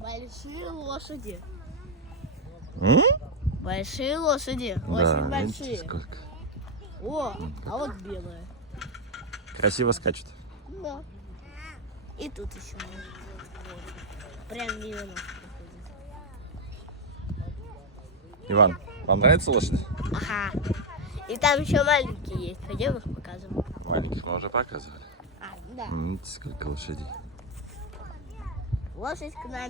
Большие лошади. М? Большие лошади. Да, Очень видите, большие. сколько. О, а вот белые. Красиво скачут. Да. И тут еще. Прям мимо нас проходит. Иван, вам нравится лошадь? Ага. И там еще маленькие есть. Пойдем их покажем. Маленьких мы уже показывали. Да. Видите, сколько лошадей. Лошадь к нам